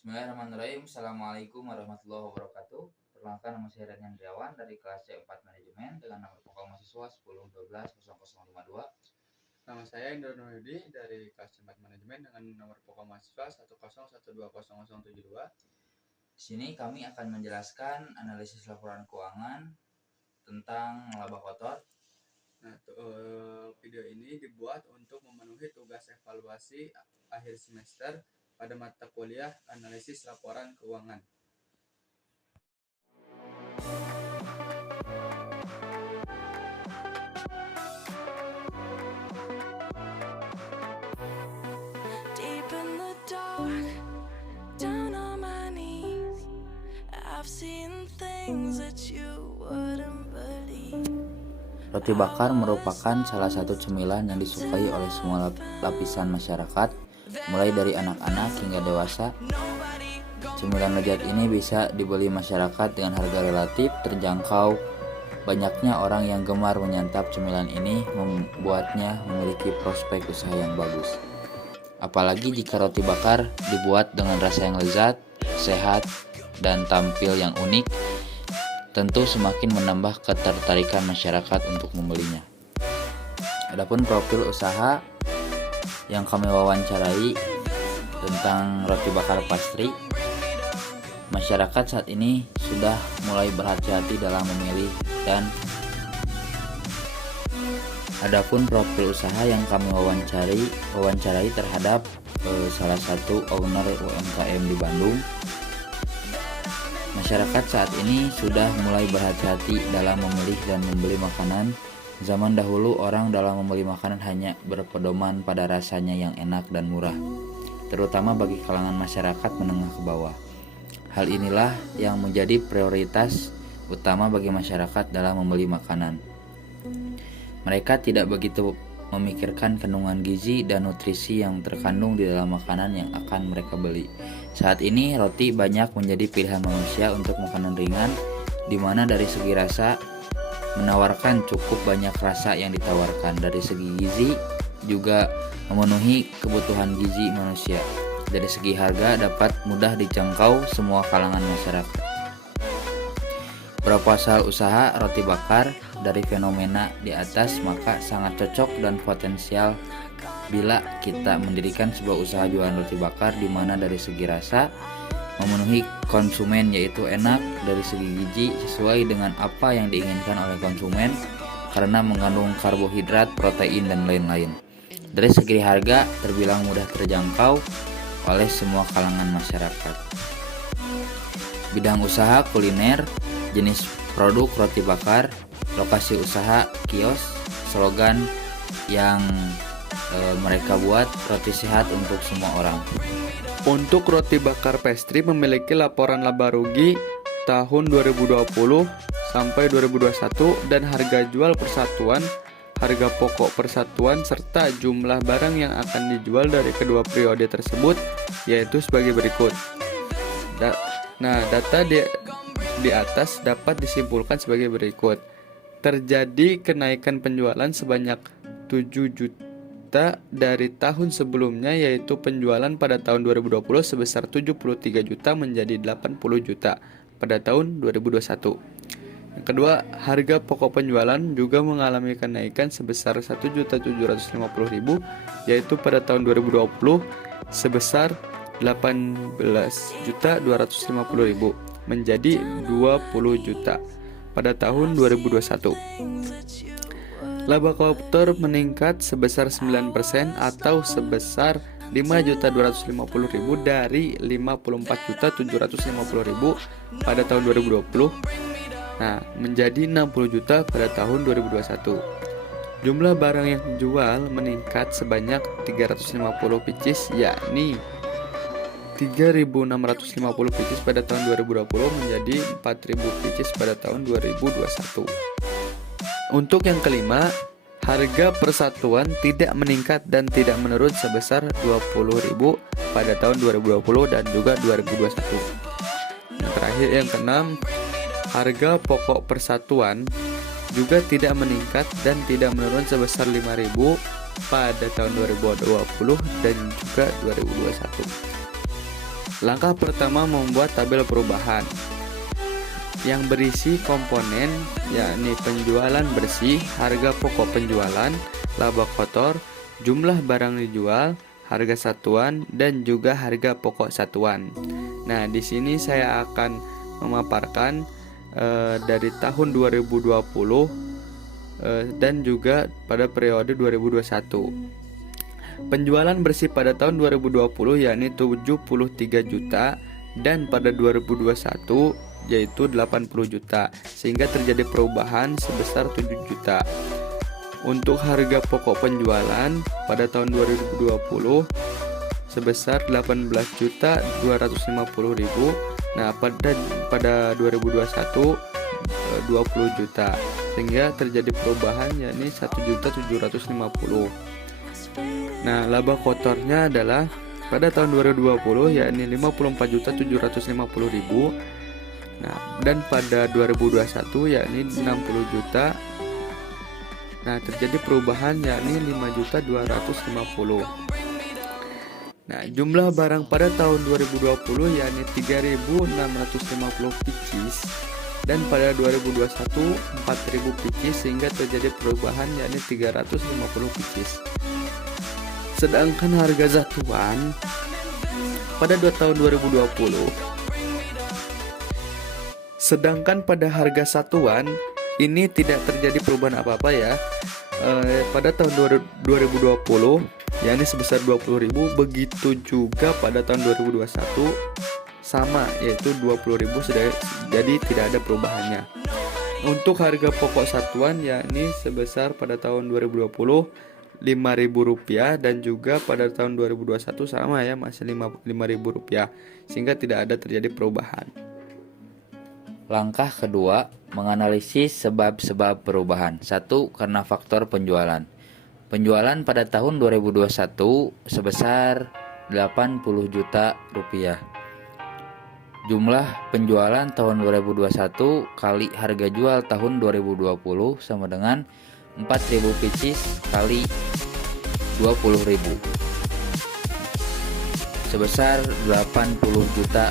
Bismillahirrahmanirrahim. Assalamualaikum warahmatullahi wabarakatuh. Perkenalkan, nama saya Ryan Hendriawan dari kelas C4 Manajemen dengan nomor pokok mahasiswa 10120052. Nama saya Indra Nurhudi dari kelas C4 Manajemen dengan nomor pokok mahasiswa 101200072. Di sini kami akan menjelaskan analisis laporan keuangan tentang laba kotor. Nah, video ini dibuat untuk memenuhi tugas evaluasi akhir semester pada mata kuliah analisis laporan keuangan. Deep in the dark, down on my knees, I've seen things that you wouldn't believe. Roti bakar merupakan salah satu cemilan yang disukai oleh semua lapisan masyarakat, mulai dari anak-anak hingga dewasa. Cemilan lezat ini bisa dibeli masyarakat dengan harga relatif terjangkau. Banyaknya orang yang gemar menyantap cemilan ini membuatnya memiliki prospek usaha yang bagus. Apalagi jika roti bakar dibuat dengan rasa yang lezat, sehat, dan tampil yang unik, tentu semakin menambah ketertarikan masyarakat untuk membelinya. Adapun profil usaha yang kami wawancarai tentang roti bakar pastry, masyarakat saat ini sudah mulai berhati-hati dalam memilih dan adapun profil usaha yang kami wawancarai terhadap salah satu owner UMKM di Bandung. Masyarakat saat ini sudah mulai berhati-hati dalam memilih dan membeli makanan. Zaman dahulu orang dalam membeli makanan hanya berpedoman pada rasanya yang enak dan murah, terutama bagi kalangan masyarakat menengah ke bawah. Hal inilah yang menjadi prioritas utama bagi masyarakat dalam membeli makanan. Mereka tidak begitu memikirkan kandungan gizi dan nutrisi yang terkandung di dalam makanan yang akan mereka beli. Saat ini roti banyak menjadi pilihan manusia untuk makanan ringan, di mana dari segi rasa menawarkan cukup banyak rasa yang ditawarkan. Dari segi gizi juga memenuhi kebutuhan gizi manusia. Dari segi harga dapat mudah dijangkau semua kalangan masyarakat. Proposal usaha roti bakar dari fenomena di atas maka sangat cocok dan potensial bila kita mendirikan sebuah usaha jualan roti bakar di mana dari segi rasa memenuhi konsumen, yaitu enak, dari segi gizi sesuai dengan apa yang diinginkan oleh konsumen karena mengandung karbohidrat, protein, dan lain-lain. Dari segi harga terbilang mudah terjangkau oleh semua kalangan masyarakat. Bidang usaha kuliner, jenis produk roti bakar, lokasi usaha kios, slogan yang mereka buat roti sehat untuk semua orang. Untuk roti bakar pastry memiliki laporan laba rugi tahun 2020 sampai 2021 dan harga jual persatuan, harga pokok persatuan, serta jumlah barang yang akan dijual dari kedua periode tersebut yaitu sebagai berikut. Data di atas dapat disimpulkan sebagai berikut. Terjadi kenaikan penjualan sebanyak 7 juta dari tahun sebelumnya, yaitu penjualan pada tahun 2020 sebesar 73 juta menjadi 80 juta pada tahun 2021. Yang kedua, harga pokok penjualan juga mengalami kenaikan sebesar 1.750.000, yaitu pada tahun 2020 sebesar 18.250.000 menjadi 20 juta pada tahun 2021. Laba kotor meningkat sebesar 9% atau sebesar 5.250.000 dari 54.750.000 pada tahun 2020. Menjadi 60 juta pada tahun 2021. Jumlah barang yang dijual meningkat sebanyak 350 pieces, yakni 3.650 pieces pada tahun 2020 menjadi 4.000 pieces pada tahun 2021. Untuk yang kelima, harga persatuan tidak meningkat dan tidak menurun sebesar 20.000 pada tahun 2020 dan juga 2021. Yang terakhir, yang keenam, harga pokok persatuan juga tidak meningkat dan tidak menurun sebesar 5.000 pada tahun 2020 dan juga 2021. Langkah pertama membuat tabel perubahan yang berisi komponen, yakni penjualan bersih, harga pokok penjualan, laba kotor, jumlah barang dijual, harga satuan, dan juga harga pokok satuan. Nah, di sini saya akan memaparkan dari tahun 2020 dan juga pada periode 2021. Penjualan bersih pada tahun 2020 yakni 73 juta dan pada 2021 yaitu 80 juta, sehingga terjadi perubahan sebesar 7 juta. Untuk harga pokok penjualan pada tahun 2020 sebesar 18.250.000. Nah, pada 2021 20 juta, sehingga terjadi perubahan yakni 1.750.000. Nah, laba kotornya adalah pada tahun 2020 yakni 54.750.000. Nah, dan pada 2021 yakni 60 juta. Nah, terjadi perubahan yakni 5.250.000. Nah, jumlah barang pada tahun 2020 yakni 3.650 pieces dan pada 2021 4.000 pieces, sehingga terjadi perubahan yakni 350 pieces. Sedangkan harga satuan pada tahun 2020, sedangkan pada harga satuan ini tidak terjadi perubahan apa-apa ya. Pada tahun 2020 yakni sebesar 20.000, begitu juga pada tahun 2021 sama, yaitu 20.000, jadi tidak ada perubahannya. Untuk harga pokok satuan yakni sebesar pada tahun 2020 Rp5.000 dan juga pada tahun 2021 sama ya, masih Rp5.000, sehingga tidak ada terjadi perubahan. Langkah kedua, menganalisis sebab-sebab perubahan. 1. Karena faktor penjualan. Penjualan pada tahun 2021 sebesar Rp80 juta. Jumlah penjualan tahun 2021 kali harga jual tahun 2020 sama dengan 4.000 pieces kali 20.000 sebesar Rp80 juta.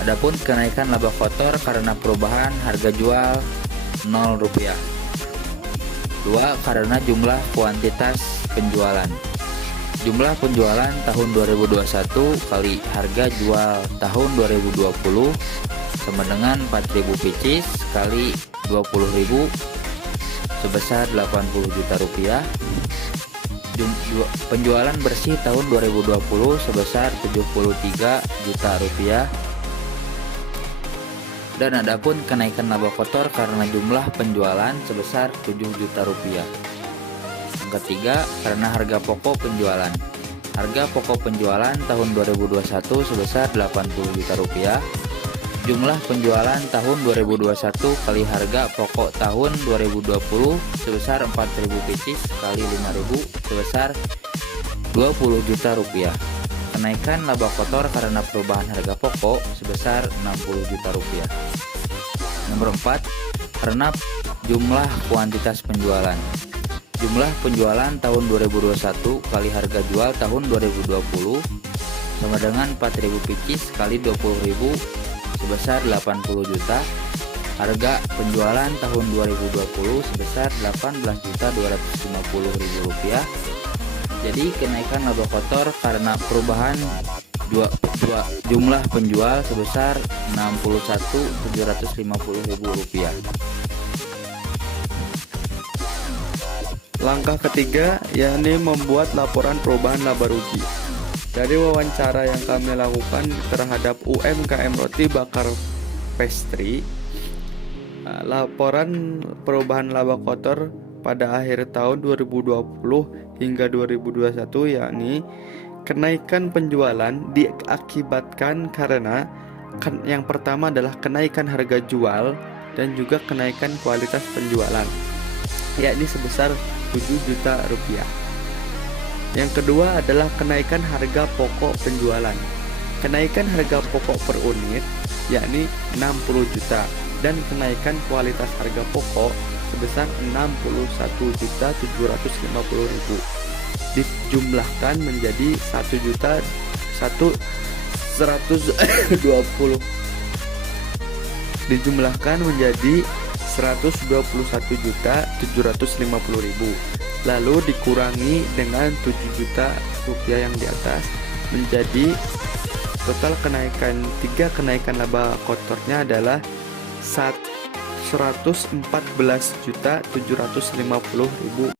Adapun kenaikan laba kotor karena perubahan harga jual Rp0. 2. Karena jumlah kuantitas penjualan. Jumlah penjualan tahun 2021 kali harga jual tahun 2020 sama dengan 4.000 pieces kali 20.000 sebesar Rp80 juta. Penjualan bersih tahun 2020 sebesar Rp73 juta. Dan adapun kenaikan laba kotor karena jumlah penjualan sebesar Rp7 juta. Yang ketiga, karena harga pokok penjualan. Harga pokok penjualan tahun 2021 sebesar Rp80 juta. Jumlah penjualan tahun 2021 kali harga pokok tahun 2020 sebesar 4.000 pieces kali 5.000 sebesar Rp20 juta. Kenaikan laba kotor karena perubahan harga pokok sebesar Rp60 juta. Nomor 4, karena jumlah kuantitas penjualan. Jumlah penjualan tahun 2021 kali harga jual tahun 2020 sama dengan 4.000 pieces kali 20.000 sebesar Rp80 juta. Harga penjualan tahun 2020 sebesar Rp18.250.000. Jadi kenaikan laba kotor karena perubahan jumlah penjual sebesar Rp61.750.000. Langkah ketiga yakni membuat laporan perubahan laba rugi. Dari wawancara yang kami lakukan terhadap UMKM Roti Bakar Pastry, laporan perubahan laba kotor pada akhir tahun 2020 hingga 2021 yakni kenaikan penjualan diakibatkan karena yang pertama adalah kenaikan harga jual dan juga kenaikan kualitas penjualan, yakni sebesar Rp7 juta. Yang kedua adalah kenaikan harga pokok penjualan. Kenaikan harga pokok per unit yakni 60 juta dan kenaikan kualitas harga pokok sebesar 61.750.000 dijumlahkan menjadi 1.150.000 120 dijumlahkan menjadi 121.750.000, lalu dikurangi dengan 7 juta rupiah yang di atas, menjadi total tiga kenaikan laba kotornya adalah 114.750.000